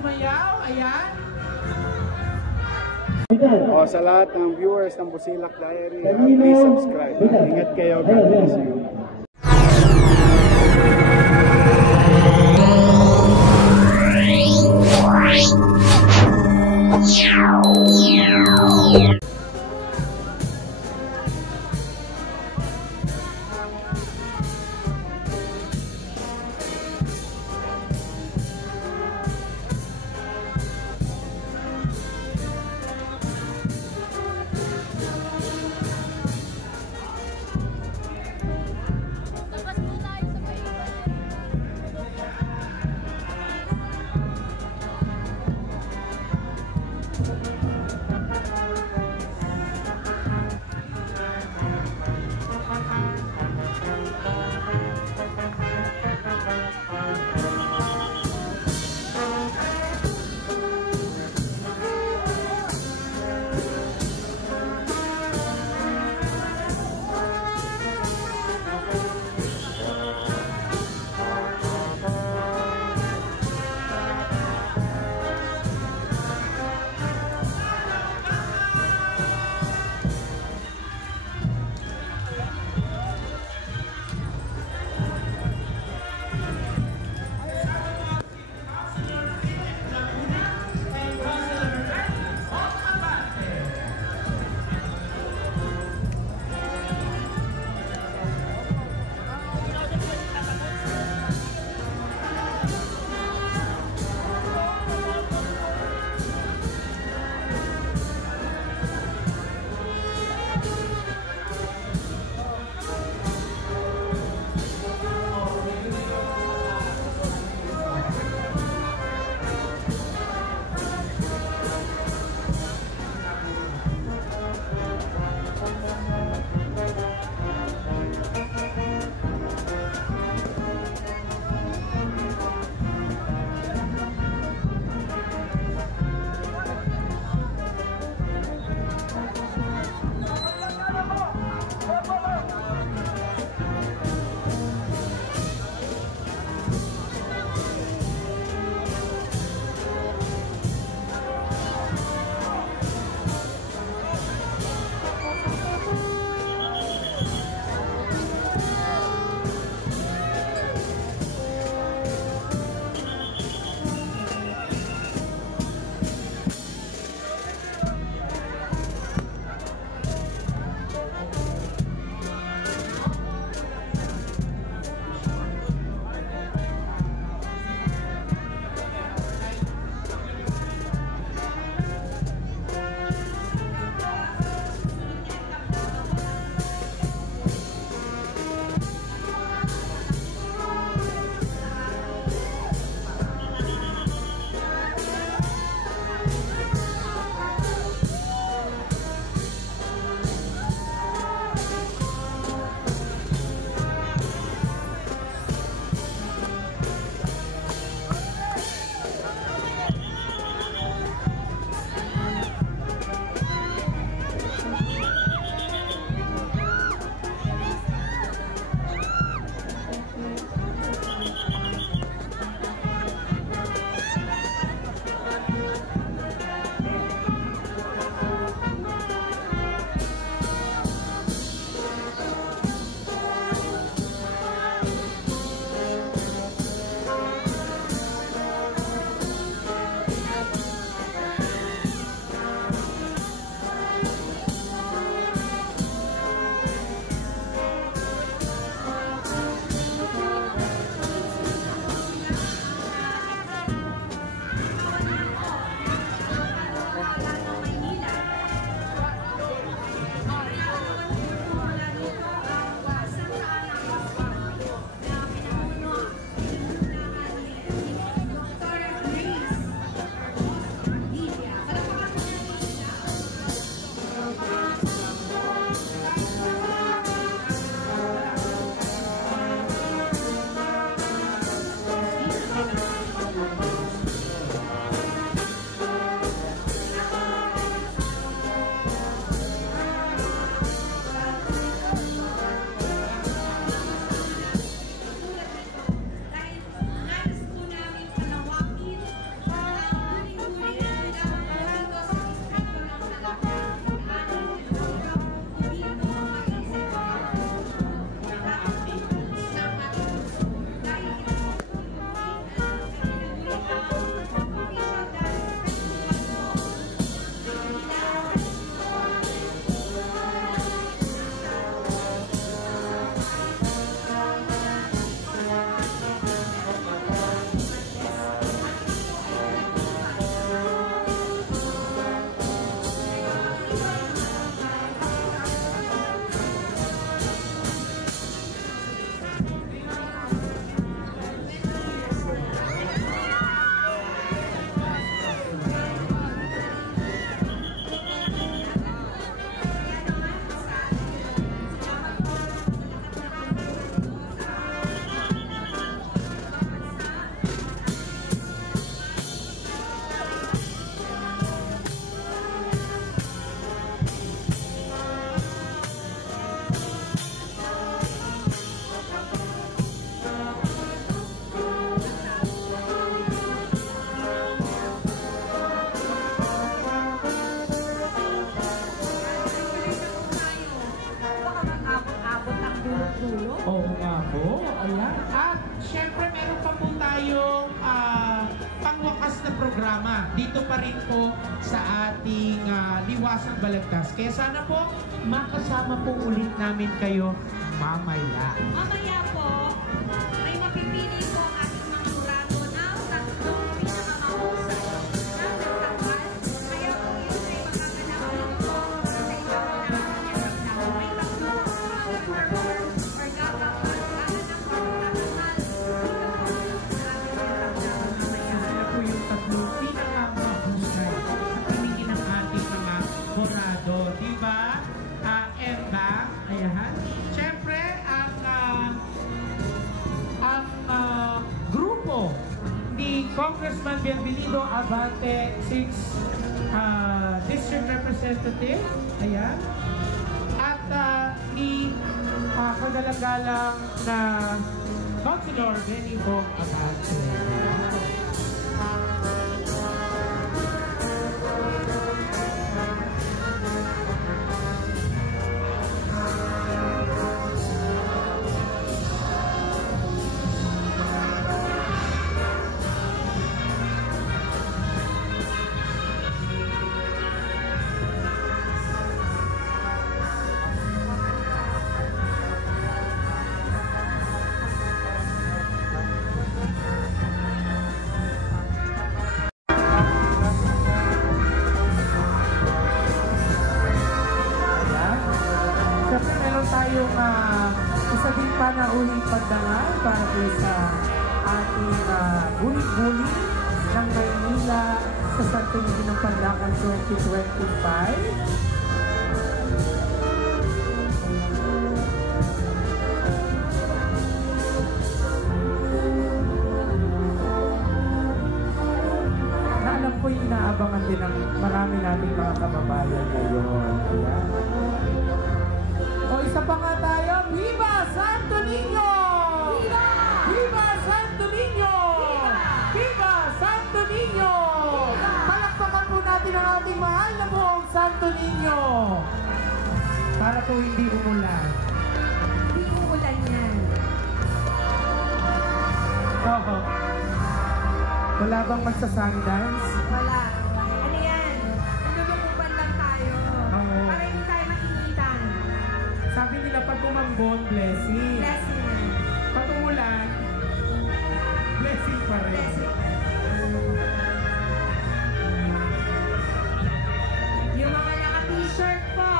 sumayaw. Ayan. O, sa lahat ng viewers ng Busilak Diary, please subscribe. Ingat kayo. God bless you. programa dito pa rin po sa ating Liwasang Balagtas. Kaya sana po makasama po ulit namin kayo mamaya. Mamaya po, may mapipili po ang ating mga jurado ng tatlong pinakamahusay na nagtakwal. Kaya po yun ay magaganap dito po sa ibabaw ng ating namin. May tatlo performers or gagapan gaganap po ng takwal dito po sa ating namin mamaya. Sila po yung tatlong pinakamahusay sa paningin ng ating mga jurado. Diba? Emba, ayan. Siyempre, ang grupo ni Congressman Bienvenido Abante, 6th District Representative, ayan. At ni kagalang-galang na Councilor Benito Abante. Tayong isa din pa na uling pagdangal para po sa ating bulig-bulig ng Maynila sa Santo Niño ng Panlacan 2025. Na alam ko yung inaabangan din ng marami nating mga kababayan ngayon. Ayan. O isa pa nga tayo, Viva Santo Niño! Viva! Viva Santo Niño! Viva! Viva Santo Niño! Viva! Palakpakan po natin ang ating mahal na buong Santo Niño! Para po hindi umulan. Hindi umulan yan. Oo. Wala bang magsa-sunny dance? Wala. Ano yan? Nalulukuban lang tayo. Oo. Para hindi tayo mainitan. Sabi nila pag umambon, blessing. Blessing yan. Pag umulan, blessing pa rin. Blessing. Yung mga naka-t-shirt po.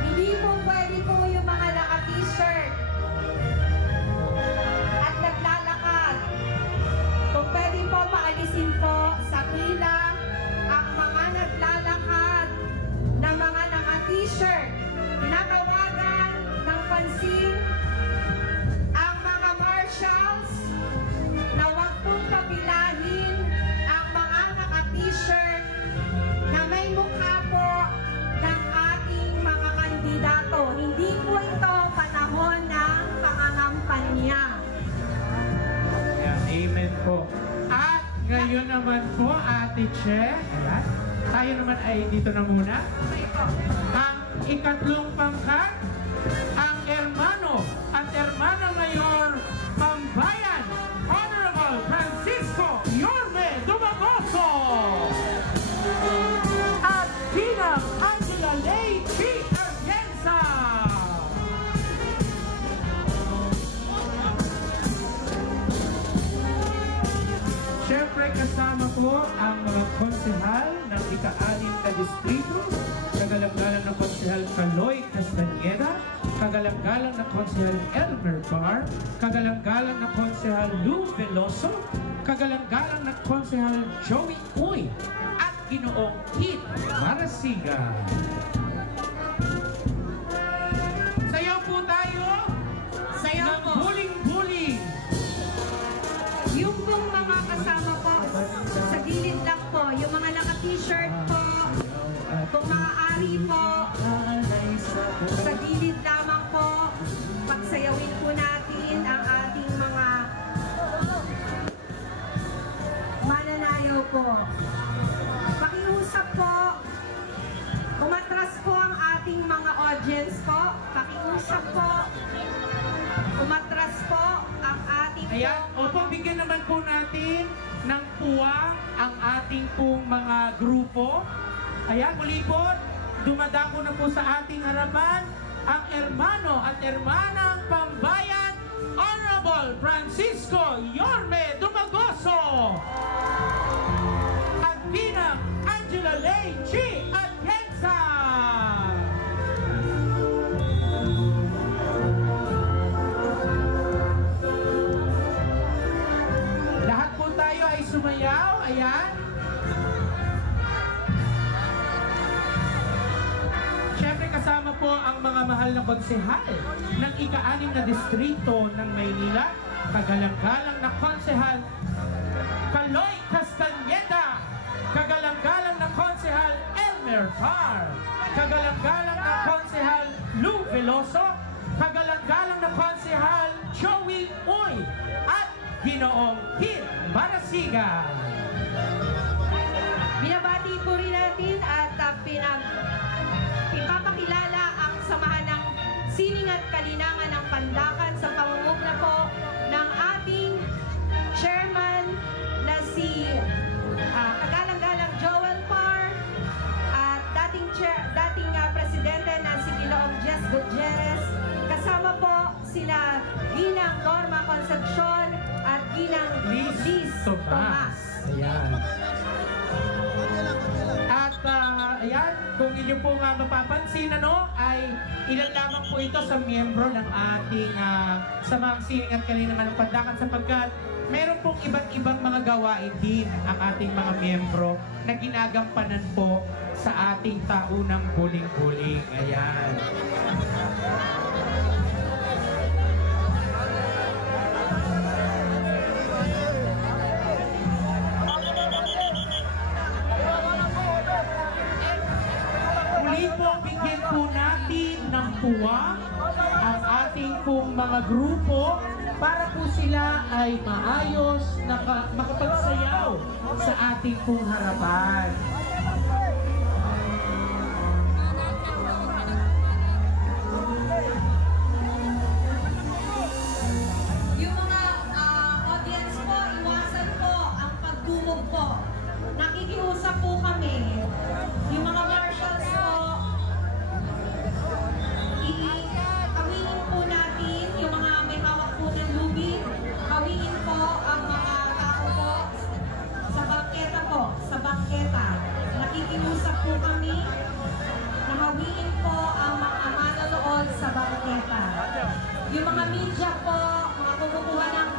Hindi po pwede po yung mga naka-t-shirt. At naglalakad. Kung pwede po, paalisin po sa pila ang mga naglalakad ng mga naka-t-shirt. Tinatawagan ng pansin ang mga marshals na huwag pong kapilahin ang mga naka-t-shirt na may mukha po ng ating mga kandidato. Hindi po ito panahon ng pangangampanya. Ayan, amen po. At ngayon naman po, Ate Che, ayan, tayo naman ay dito na muna. Okay po. Ang ikatlong pangkat, ang hermano at hermana mayor Pambayan, Honorable Francisco Yorme Dumagoso at Ginang Angela Lay P. Argenza. Siyempre kasama po ang mga konsehal ng ika-anim na distrito, kagalang-galang na konsehal Kaloy Castañeda, kagalang-galang na konsehal Elmer Bar, kagalang-galang na konsehal Lou Veloso, kagalang-galang na konsehal Joey Uy, at Ginoong Kit Marasiga. Sayaw po tayo! Sayaw po. Buling-buling! Yung pong mga kasama po, sa gilid lang po, yung mga naka-t-shirt po, kung maaari po, sa gilid lamang po, pagsayawin po natin ang ating mga mananayaw po. Pakiusap po, umatras po ang ating mga audience po, pakiusap po, umatras po ang ating Ayan, opo, bigyan naman po natin ng puwang ang ating pong mga grupo. Ayan, muli po, dumadako na po sa ating harapan ang hermano at hermanang pambayan, Honorable Francisco Yorme Dumagoso at Binang Angela Lay Chi Atienza. Lahat po tayo ay sumayaw. Ayan. Siyempre kasama po ang mga mahal na konsehal ng ika-6 na distrito ng Maynila, kagalang-galang na konsehal Kaloy Castañeda, kagalang-galang na konsehal Elmer Par, kagalang-galang na konsehal Lou Veloso, kagalang-galang na konsehal Joey Uy, at Ginoong Kid Marasiga. Binabati po rin natin at ipapakilala ang samahan ng sining at kalinangan ng Pandakan sa pamumugna po ng ating chairman na si kagalang-galang Joel Par at dating presidente na si Ginoong Jess Gutierrez. Kasama po sina Ginang Norma Concepcion at Ginang Liz Tomas. Ayan. At ayan, kung inyo po nga mapapansin, ay ilan lamang po ito sa miyembro ng ating samahang sining at kalinangan ng Pandakan, sapagkat meron pong iba't ibang mga gawain din ang ating mga miyembro na ginagampanan po sa ating taunang huling-huling. Ayan. Muli po, bigyan po natin ng puwang ang ating pong mga grupo para po sila ay maayos na makapagsayaw sa ating pong harapan. Yung mga audience po, iwasan po ang pagdumog po. Nakikiusap po kami. Yung mga marshals po, awingin po natin yung mga may hawak po ng lubid. Awingin po ang mga tao po sa bangketa po, sa bangketa. Nakikiusap po kami na hawingin po ang mga manonood sa bangketa. Yung mga media po, mga kumukuha ng